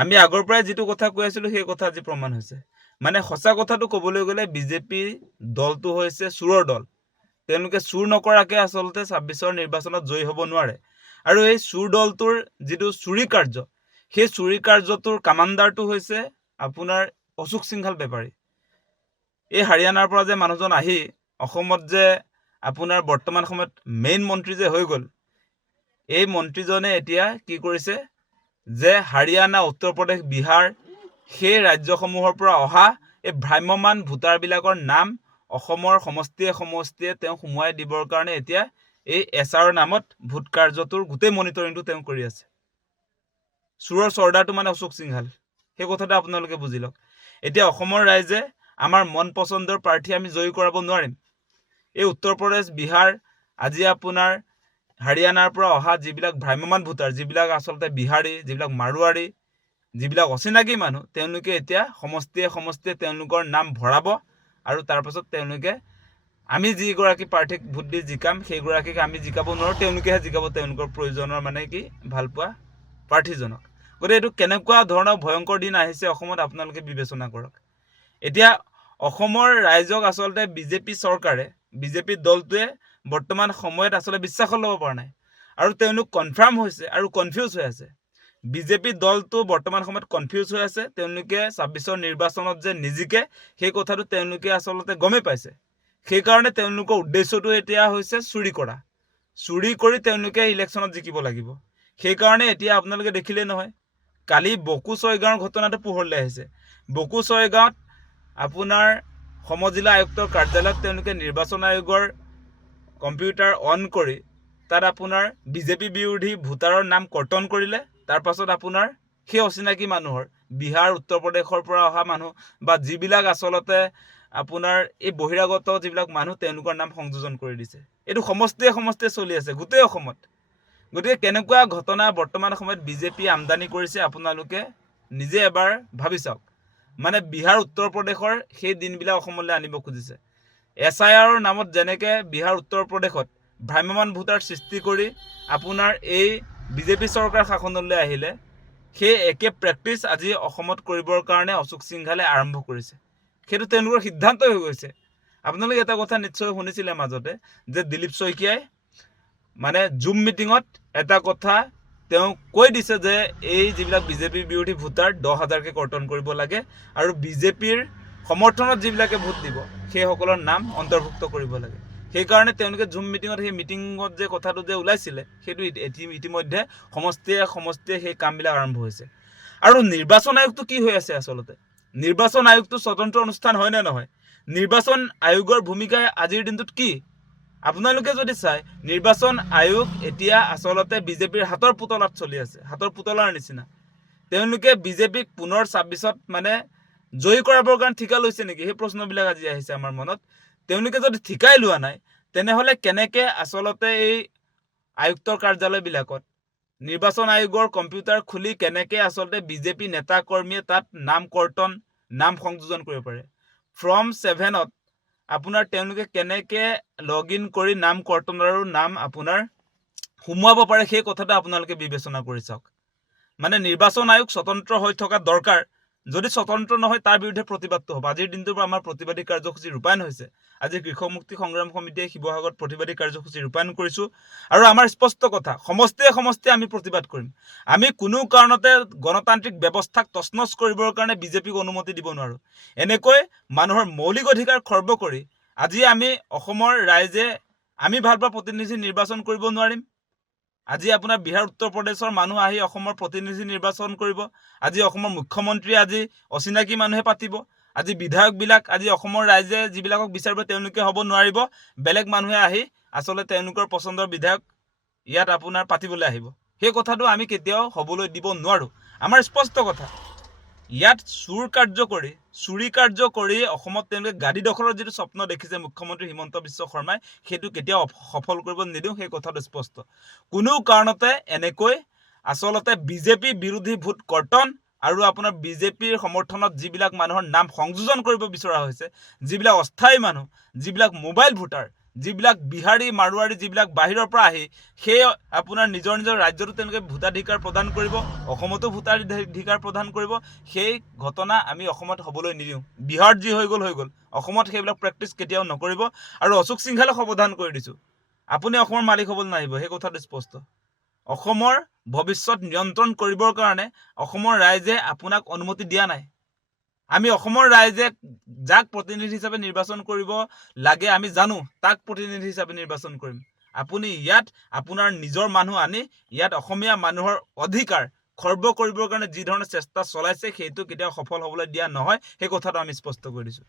আমি আগৰ পৰাই যিটো কথা কৈ আছিলোঁ সেই কথা আজি প্ৰমাণ হৈছে। মানে সঁচা কথাটো ক'বলৈ গ'লে বিজেপি দলটো হৈছে চোৰৰ দল। তেওঁলোকে চুৰ নকৰাকে আচলতে ২৬ৰ নিৰ্বাচনত জয়ী হ'ব নোৱাৰে। আৰু এই চুৰ দলটোৰ যিটো চুৰি কাৰ্য, সেই চুৰি কাৰ্যটোৰ কামাণ্ডাৰটো হৈছে আপোনাৰ অশোক সিংঘাল বেপাৰী। এই হাৰিয়ানাৰ পৰা যে মানুহজন আহি অসমত যে আপোনাৰ বৰ্তমান সময়ত মেইন মন্ত্ৰী যে হৈ গ'ল, এই মন্ত্ৰীজনে এতিয়া কি কৰিছে যে হাৰিয়ানা, উত্তৰ প্ৰদেশ, বিহাৰ সেই ৰাজ্যসমূহৰ পৰা অহা এই ভ্ৰাম্যমান ভোটাৰবিলাকৰ নাম অসমৰ সমষ্টিয়ে সমষ্টিয়ে তেওঁ সোমোৱাই দিবৰ কাৰণে এতিয়া এই এছআৰৰ নামত ভোট কাৰ্যটোৰ গোটেই মনিটৰিংটো তেওঁ কৰি আছে। চোৰৰ চৰ্দাৰটো মানে অশোক সিংঘাল। সেই কথাটো আপোনালোকে বুজি লওক। এতিয়া অসমৰ ৰাইজে আমাৰ মন পচন্দৰ প্ৰাৰ্থী আমি জয়ী কৰাব নোৱাৰিম। এই উত্তৰ প্ৰদেশ, বিহাৰ, আজি আপোনাৰ হাৰিয়ানাৰ পৰা অহা যিবিলাক ভ্ৰাম্যমান ভোটাৰ, যিবিলাক আচলতে বিহাৰী, যিবিলাক মাৰোৱাৰী, যিবিলাক অচিনাকি মানুহ, তেওঁলোকে এতিয়া সমষ্টিয়ে সমষ্টিয়ে তেওঁলোকৰ নাম ভৰাব আৰু তাৰপাছত তেওঁলোকে আমি যিগৰাকী প্ৰাৰ্থীক ভোট দি জিকাম সেইগৰাকীক আমি জিকাব নোৱাৰোঁ, তেওঁলোকেহে জিকাব তেওঁলোকৰ প্ৰয়োজনৰ মানে কি ভালপোৱা প্ৰাৰ্থীজনক। গতিকে এইটো কেনেকুৱা ধৰণৰ ভয়ংকৰ দিন আহিছে অসমত আপোনালোকে বিবেচনা কৰক। এতিয়া অসমৰ ৰাইজক আচলতে বিজেপি চৰকাৰে, বিজেপি দলটোৱে বৰ্তমান সময়ত আচলতে বিশ্বাসত ল'ব পৰা নাই আৰু তেওঁলোক কনফাৰ্ম হৈছে আৰু কনফিউজ হৈ আছে। বিজেপি দলটো বৰ্তমান সময়ত কনফিউজ হৈ আছে। তেওঁলোকে ২৬ৰ নিৰ্বাচনত যে নিজিকে সেই কথাটো তেওঁলোকে আচলতে গমেই পাইছে। সেইকাৰণে তেওঁলোকৰ উদ্দেশ্যটো এতিয়া হৈছে চুৰি কৰা। চুৰি কৰি তেওঁলোকে ইলেকশ্যনত জিকিব লাগিব। সেইকাৰণে এতিয়া আপোনালোকে দেখিলেই নহয়, কালি বকো ছয়গাঁৱৰ ঘটনাটো পোহৰলৈ আহিছে। বকো ছয়গাঁৱত আপোনাৰ সমজিলা আয়ুক্তৰ কাৰ্যালয়ত তেওঁলোকে নিৰ্বাচন আয়োগৰ কম্পিউটাৰ অন কৰি তাত আপোনাৰ বিজেপি বিৰোধী ভোটাৰৰ নাম কৰ্তন কৰিলে। তাৰ পাছত আপোনাৰ সেই অচিনাকি মানুহৰ বিহাৰ, উত্তৰ প্ৰদেশৰ পৰা অহা মানুহ বা যিবিলাক আচলতে আপোনাৰ এই বহিৰাগত যিবিলাক মানুহ তেওঁলোকৰ নাম সংযোজন কৰি দিছে। এইটো সমষ্টিয়ে সমষ্টিয়ে চলি আছে গোটেই অসমত। গতিকে কেনেকুৱা ঘটনা বৰ্তমান সময়ত বিজেপি আমদানি কৰিছে আপোনালোকে নিজে এবাৰ ভাবি চাওক। মানে বিহাৰ, উত্তৰ প্ৰদেশৰ সেই দিনবিলাক অসমলৈ আনিব খুজিছে। SIRৰ নামত যেনেকৈ বিহাৰ, উত্তৰ প্ৰদেশত ভ্ৰাম্যমান ভোটাৰ সৃষ্টি কৰি আপোনাৰ এই বিজেপি চৰকাৰ শাসনলৈ আহিলে, সেই একে প্ৰেক্টিচ আজি অসমত কৰিবৰ কাৰণে অশোক সিংঘালে আৰম্ভ কৰিছে। সেইটো তেওঁলোকৰ সিদ্ধান্ত হৈ গৈছে। আপোনালোকে এটা কথা নিশ্চয় শুনিছিলে মাজতে যে দিলীপ শইকীয়াই মানে জুম মিটিঙত এটা কথা তেওঁ কৈ দিছে যে এই যিবিলাক বিজেপি বিৰোধী ভোটাৰ 10,000কে কৰ্তন কৰিব লাগে আৰু বিজেপিৰ সমৰ্থনত যিবিলাকে ভোট দিব সেইসকলৰ নাম অন্তৰ্ভুক্ত কৰিব লাগে। সেইকাৰণে তেওঁলোকে জুম মিটিঙত সেই মিটিঙত যে কথাটো যে ওলাইছিলে সেইটো ইতিমধ্যে সমষ্টিয়ে সমষ্টিয়ে সেই কামবিলাক আৰম্ভ হৈছে। আৰু নিৰ্বাচন আয়োগটো কি হৈ আছে আচলতে? নিৰ্বাচন আয়োগটো স্বতন্ত্ৰ অনুষ্ঠান হয় নে নহয়? নিৰ্বাচন আয়োগৰ ভূমিকা আজিৰ দিনটোত কি? আপোনালোকে যদি চাই নিৰ্বাচন আয়োগ এতিয়া আচলতে বিজেপিৰ হাতৰ পুতলাত চলি আছে, হাতৰ পুতলাৰ নিচিনা। তেওঁলোকে বিজেপিক পুনৰ ২৬ত মানে জয়ী কৰাবৰ কাৰণে ঠিকা লৈছে নেকি? সেই প্ৰশ্নবিলাক আজি আহিছে আমাৰ মনত। তেওঁলোকে যদি ঠিকাই লোৱা নাই তেনেহ'লে কেনেকৈ আচলতে এই আয়ুক্তৰ কাৰ্যালয়বিলাকত নিৰ্বাচন আয়োগৰ কম্পিউটাৰ খুলি কেনেকৈ আচলতে বিজেপি নেতা কৰ্মীয়ে তাত নাম কৰ্তন, নাম সংযোজন কৰিব পাৰে? ফৰ্ম 7ত আপোনাৰ তেওঁলোকে কেনেকৈ লগ ইন কৰি নাম কৰ্তন আৰু নাম আপোনাৰ সোমোৱাব পাৰে সেই কথাটো আপোনালোকে বিবেচনা কৰি চাওক। মানে নিৰ্বাচন আয়োগ স্বতন্ত্ৰ হৈ থকা দৰকাৰ। যদি স্বতন্ত্ৰ নহয় তাৰ বিৰুদ্ধে প্ৰতিবাদটো হ'ব। আজিৰ দিনটোৰ পৰা আমাৰ প্ৰতিবাদী কাৰ্যসূচী ৰূপায়ণ হৈছে। আজি কৃষক মুক্তি সংগ্ৰাম সমিতিয়ে শিৱসাগৰত প্ৰতিবাদী কাৰ্যসূচী ৰূপায়ণ কৰিছোঁ আৰু আমাৰ স্পষ্ট কথা, সমষ্টিয়ে সমষ্টিয়ে আমি প্ৰতিবাদ কৰিম। আমি কোনো কাৰণতে গণতান্ত্ৰিক ব্যৱস্থাক তছনছ কৰিবৰ কাৰণে বিজেপিক অনুমতি দিব নোৱাৰোঁ। এনেকৈ মানুহৰ মৌলিক অধিকাৰ খৰ্ব কৰি আজি আমি অসমৰ ৰাইজে আমি ভালপোৱা প্ৰতিনিধি নিৰ্বাচন কৰিব নোৱাৰিম। আজি আপোনাৰ বিহাৰ, উত্তৰ প্ৰদেশৰ মানুহ আহি অসমৰ প্ৰতিনিধি নিৰ্বাচন কৰিব। আজি অসমৰ মুখ্যমন্ত্ৰী আজি অচিনাকি মানুহে পাতিব। আজি বিধায়কবিলাক আজি অসমৰ ৰাইজে যিবিলাকক বিচাৰিব তেওঁলোকে হ'ব নোৱাৰিব। বেলেগ মানুহে আহি আচলতে তেওঁলোকৰ পচন্দৰ বিধায়ক ইয়াত আপোনাৰ পাতিবলৈ আহিব। সেই কথাটো আমি কেতিয়াও হ'বলৈ দিব নোৱাৰোঁ। আমাৰ স্পষ্ট কথা, ইয়াত চুৰি কাৰ্য কৰি অসমত তেওঁলোকে গাদী দখলৰ যিটো স্বপ্ন দেখিছে মুখ্যমন্ত্ৰী হিমন্ত বিশ্ব শৰ্মাই, সেইটো কেতিয়াও সফল কৰিব নিদিওঁ। সেই কথাটো স্পষ্ট। কোনো কাৰণতে এনেকৈ আচলতে বিজেপি বিৰোধী ভোট কৰ্তন আৰু আপোনাৰ বিজেপিৰ সমৰ্থনত যিবিলাক মানুহৰ নাম সংযোজন কৰিব বিচৰা হৈছে, যিবিলাক অস্থায়ী মানুহ, যিবিলাক মোবাইল ভোটাৰ, যিবিলাক বিহাৰী মাৰোৱাৰী যিবিলাক বাহিৰৰ পৰা আহি সেই আপোনাৰ নিজৰ নিজৰ ৰাজ্যতো তেওঁলোকে ভোটাধিকাৰ প্ৰদান কৰিব, অসমতো ভোটাধিকাৰ প্ৰদান কৰিব। সেই ঘটনা আমি অসমত হ'বলৈ নিদিওঁ। বিহাৰত যি হৈ গ'ল অসমত সেইবিলাক প্ৰেক্টিচ কেতিয়াও নকৰিব। আৰু অশোক সিংঘালক সাৱধান কৰি দিছোঁ, আপুনি অসমৰ মালিক হ'বলৈ নাহিব, সেই কথাটো স্পষ্ট। অসমৰ ভৱিষ্যত নিয়ন্ত্ৰণ কৰিবৰ কাৰণে অসমৰ ৰাইজে আপোনাক অনুমতি দিয়া নাই। আমি অসমৰ ৰাইজে যাক প্ৰতিনিধি হিচাপে নিৰ্বাচন কৰিব লাগে আমি জানো, তাক প্ৰতিনিধি হিচাপে নিৰ্বাচন কৰিম। আপুনি ইয়াত আপোনাৰ নিজৰ মানুহ আনি ইয়াত অসমীয়া মানুহৰ অধিকাৰ খৰ্ব কৰিবৰ কাৰণে যি ধৰণে চেষ্টা চলাইছে সেইটো কেতিয়াও সফল হ'বলৈ দিয়া নহয়, সেই কথাটো আমি স্পষ্ট কৰি দিছোঁ।